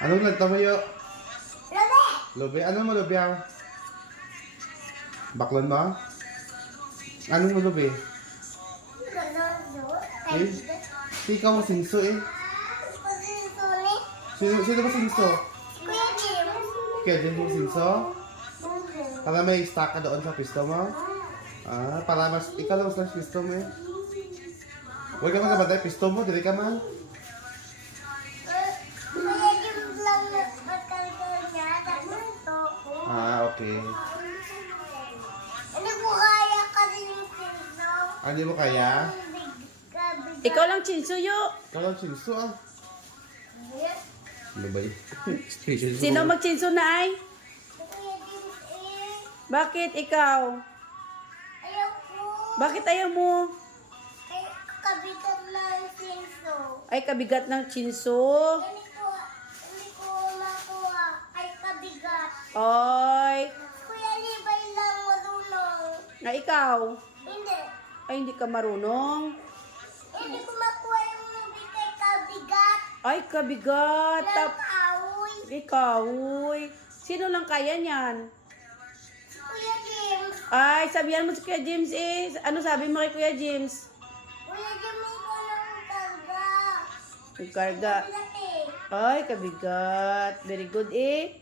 Anong nagtamayo? Lobe! Lobe? Ano mo lobe ah? Baklan ba? Anong mo lobe? Gano'n Eh? Di ikaw mo singso eh. Sino ba singso? Kuya Jim. Kaya din mo singso? Para may stock ka doon sa pisto mo? Ah, para mas, ikaw lang mas pisto mo eh. Huwag ka magkabantay, pisto mo, dili ka man. Kuya Jim lang nagkakaroon niya. Tapos ito ko. Ah, okay. Ano ko kaya kasi yung sino? Ah, di mo kaya? Ikaw lang, Chinsuyo. Ikaw lang singso ah. Ano ba eh? Station Sino mag-chinsu na ay? Kuya Jim eh. Bakit ikaw? Ayaw ko. Bakit ayaw mo? Ay, kabitan ng sinso. Ay, kabigat ng chinsu. Hindi ko makuha. Ay, kabigat. Oy. Kuya Libay lang marunong. Na ikaw? Hindi. Ay, hindi ka marunong. Hindi ko makuha yung mabigay kabigat. Ay, kabigat. Lang kahoy. Ikaw, uy. Sino lang kaya niyan? Kuya James. Ay, sabihan mo si Kuya James eh. Ano sabi mo kay Kuya James? Kuya James, ikaw lang ang karga. Magkarga. Laki. Ay, kabigat. Very good eh.